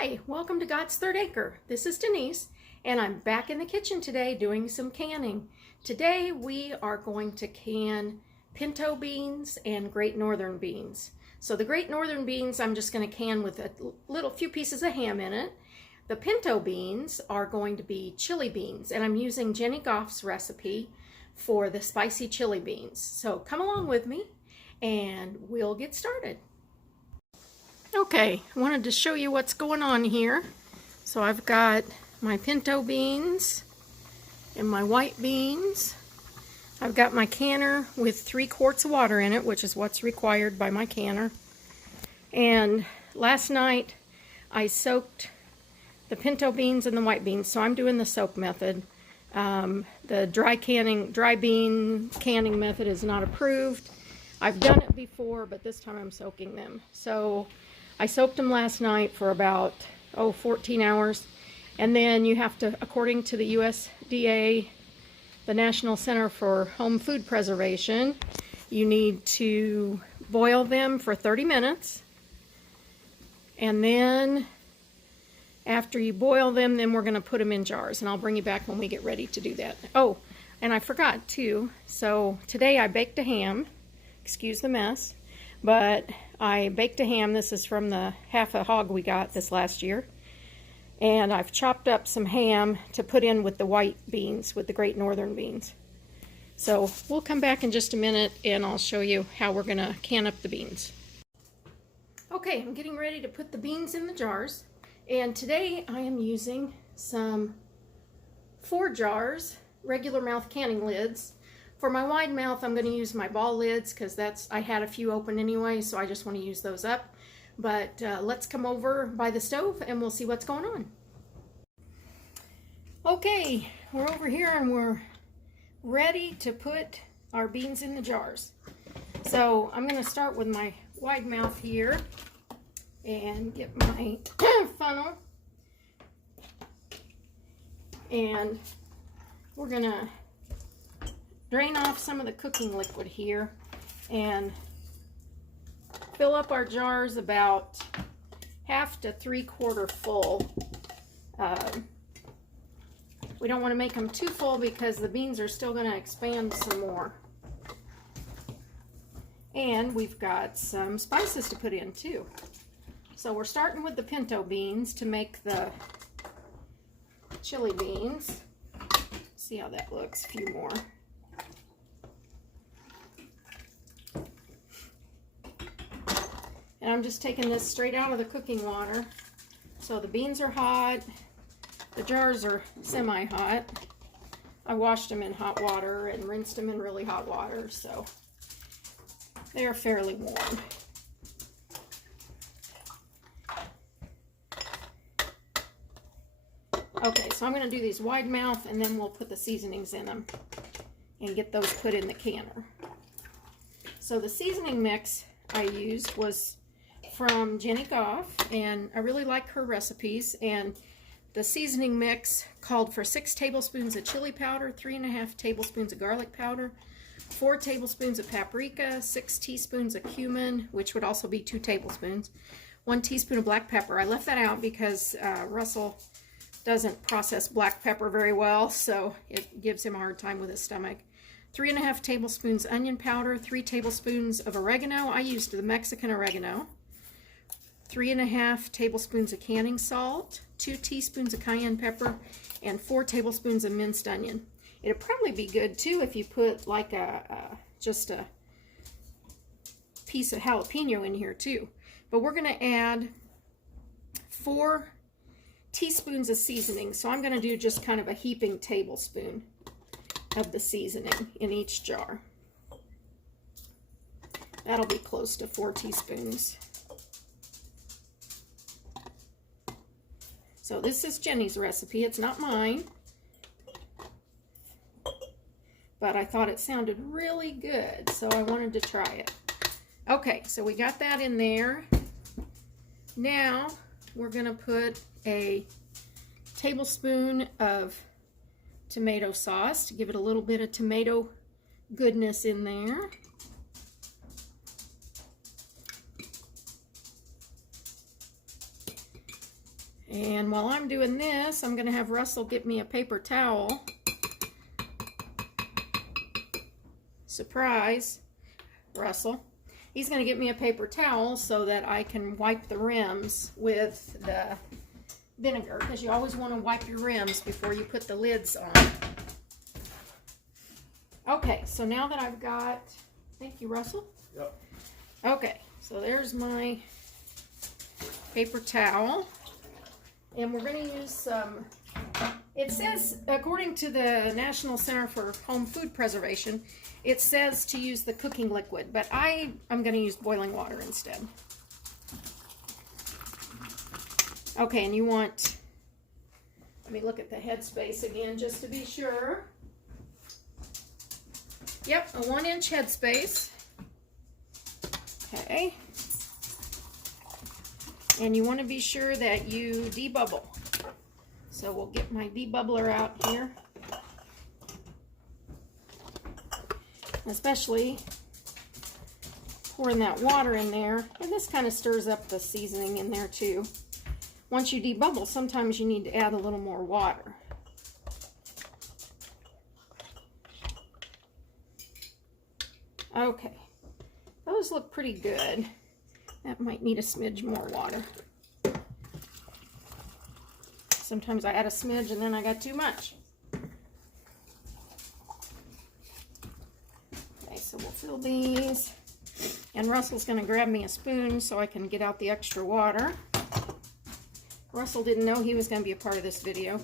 Hi, welcome to God's Third Acre. This is Denise, and I'm back in the kitchen today doing some canning. Today we are going to can pinto beans and great northern beans. So the great northern beans I'm just going to can with a few pieces of ham in it. The pinto beans are going to be chili beans, and I'm using Jenny Goff's recipe for the spicy chili beans. So come along with me and we'll get started. Okay, I wanted to show you what's going on here. So I've got my pinto beans and my white beans. I've got my canner with 3 quarts of water in it, which is what's required by my canner. And last night I soaked the pinto beans and the white beans, so I'm doing the soak method. The dry bean canning method is not approved. I've done it before, but this time I'm soaking them. So I soaked them last night for about 14 hours, and then you have to, according to the USDA, the National Center for Home Food Preservation, you need to boil them for 30 minutes, and then after you boil them, then we're going to put them in jars, and I'll bring you back when we get ready to do that. Oh, and I forgot too, so today I baked a ham. Excuse the mess, but I baked a ham. This is from the half a hog we got this last year, and I've chopped up some ham to put in with the white beans, with the great northern beans. So we'll come back in just a minute and I'll show you how we're gonna can up the beans. Okay, I'm getting ready to put the beans in the jars, and today I am using some FORJARS regular mouth canning lids. For my wide mouth, I'm going to use my ball lids because I had a few open anyway, so I just want to use those up. But let's come over by the stove and we'll see what's going on. Okay, we're over here and we're ready to put our beans in the jars. So I'm going to start with my wide mouth here and get my funnel. And we're going to drain off some of the cooking liquid here and fill up our jars about 1/2 to 3/4 full. We don't want to make them too full because the beans are still going to expand some more. And we've got some spices to put in too. So we're starting with the pinto beans to make the chili beans. See how that looks. A few more. And I'm just taking this straight out of the cooking water. So the beans are hot. The jars are semi-hot. I washed them in hot water and rinsed them in really hot water, so they are fairly warm. Okay, so I'm going to do these wide mouth and then we'll put the seasonings in them and get those put in the canner. So the seasoning mix I used was from Jenny Goff, and I really like her recipes. And the seasoning mix called for 6 tablespoons of chili powder, 3½ tablespoons of garlic powder, 4 tablespoons of paprika, 6 teaspoons of cumin, which would also be 2 tablespoons, 1 teaspoon of black pepper. I left that out because Russell doesn't process black pepper very well, so it gives him a hard time with his stomach. 3½ tablespoons onion powder, 3 tablespoons of oregano. I used the Mexican oregano. 3½ tablespoons of canning salt, 2 teaspoons of cayenne pepper, and 4 tablespoons of minced onion. It'd probably be good too if you put like just a piece of jalapeno in here too. But we're going to add 4 teaspoons of seasoning. So I'm going to do just kind of a heaping tablespoon of the seasoning in each jar. That'll be close to 4 teaspoons. So this is Jenny's recipe, it's not mine, but I thought it sounded really good, so I wanted to try it. Okay, so we got that in there. Now we're going to put a tablespoon of tomato sauce to give it a little bit of tomato goodness in there. And while I'm doing this, I'm going to have Russell get me a paper towel. Surprise, Russell. He's going to get me a paper towel so that I can wipe the rims with the vinegar, because you always want to wipe your rims before you put the lids on. Okay, so now that I've got, thank you, Russell. Yep. Okay, so there's my paper towel. And we're going to use some, it says, according to the National Center for Home Food Preservation, it says to use the cooking liquid, but I'm going to use boiling water instead. Okay, and you want, let me look at the headspace again just to be sure. Yep, a 1-inch headspace. Okay. And you want to be sure that you debubble. So we'll get my debubbler out here. Especially pouring that water in there. And this kind of stirs up the seasoning in there too. Once you debubble, sometimes you need to add a little more water. Okay. Those look pretty good. That might need a smidge more water. Sometimes I add a smidge and then I got too much. Okay, so we'll fill these. And Russell's going to grab me a spoon so I can get out the extra water. Russell didn't know he was going to be a part of this video.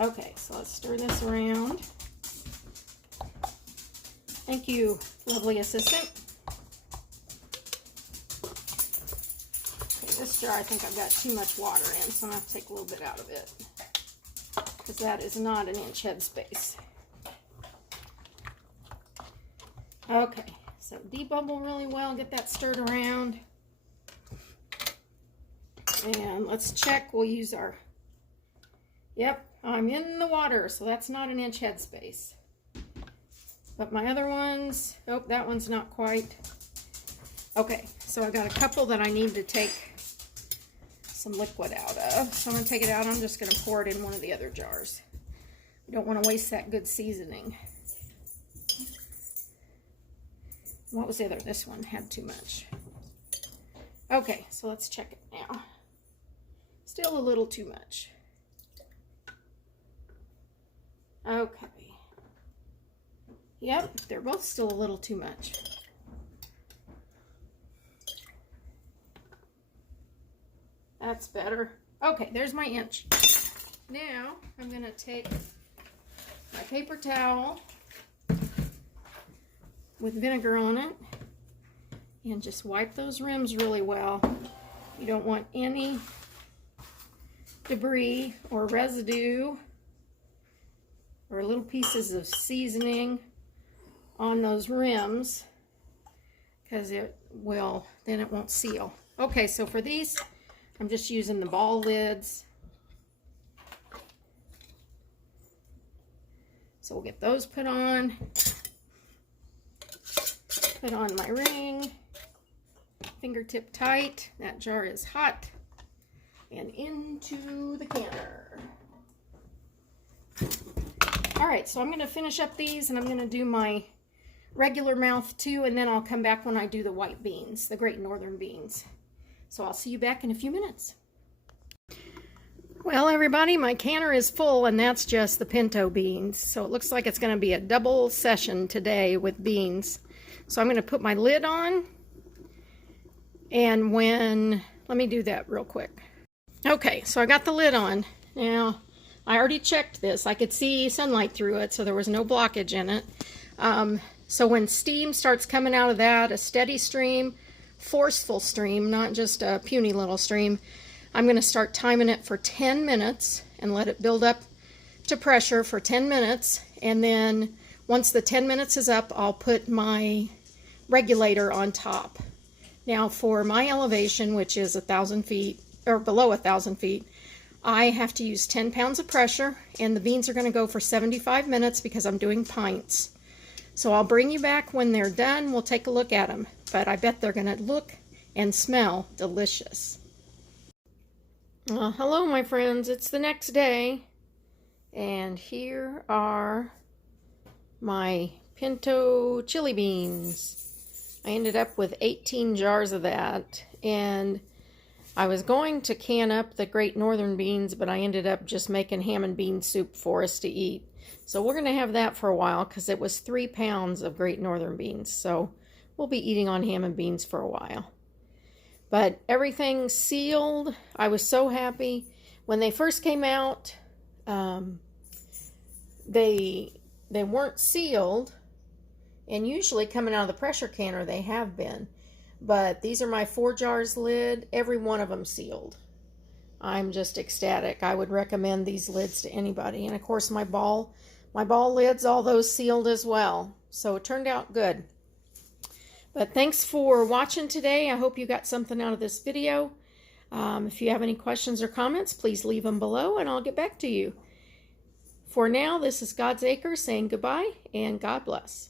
Okay, so let's stir this around. Thank you, lovely assistant. Okay, this jar, I think I've got too much water in, so I'm going to have to take a little bit out of it, because that is not an inch headspace. Okay, so debubble really well, get that stirred around. And let's check, we'll use our, yep, I'm in the water, so that's not an inch headspace. But my other ones, oh, that one's not quite. Okay, so I've got a couple that I need to take some liquid out of. So I'm going to take it out. I'm just going to pour it in one of the other jars. I don't want to waste that good seasoning. What was the other? This one had too much. Okay, so let's check it now. Still a little too much. Okay. Yep, they're both still a little too much. That's better. Okay, there's my inch. Now, I'm going to take my paper towel with vinegar on it and just wipe those rims really well. You don't want any debris or residue or little pieces of seasoning on those rims, because then it won't seal. Okay, so for these, I'm just using the ball lids. So we'll get those put on. Put on my ring. Fingertip tight. That jar is hot. And into the canner. Alright, so I'm going to finish up these, and I'm going to do my regular mouth too, and then I'll come back when I do the white beans, the Great Northern beans. So I'll see you back in a few minutes. Well, everybody, my canner is full, and that's just the pinto beans. So it looks like it's going to be a double session today with beans. So I'm going to put my lid on, and let me do that real quick. Okay, so I got the lid on. Now, I already checked this. I could see sunlight through it, so there was no blockage in it. So when steam starts coming out of that, a steady stream, forceful stream, not just a puny little stream, I'm going to start timing it for 10 minutes and let it build up to pressure for 10 minutes. And then once the 10 minutes is up, I'll put my regulator on top. Now for my elevation, which is 1,000 feet, or below 1,000 feet, I have to use 10 pounds of pressure, and the beans are going to go for 75 minutes because I'm doing pints. So I'll bring you back when they're done. We'll take a look at them. But I bet they're going to look and smell delicious. Hello my friends, it's the next day, and here are my pinto chili beans. I ended up with 18 jars of that, and I was going to can up the Great Northern beans, but I ended up just making ham and bean soup for us to eat. So we're going to have that for a while because it was 3 pounds of Great Northern beans. So we'll be eating on ham and beans for a while. But everything's sealed. I was so happy. When they first came out, they weren't sealed. And usually coming out of the pressure canner, they have been. But these are my FORJARS lid. Every one of them sealed. I'm just ecstatic. I would recommend these lids to anybody. And of course my ball lids, all those sealed as well. So it turned out good. But thanks for watching today. I hope you got something out of this video. If you have any questions or comments, please leave them below and I'll get back to you. For now, this is God's Acre saying goodbye and God bless.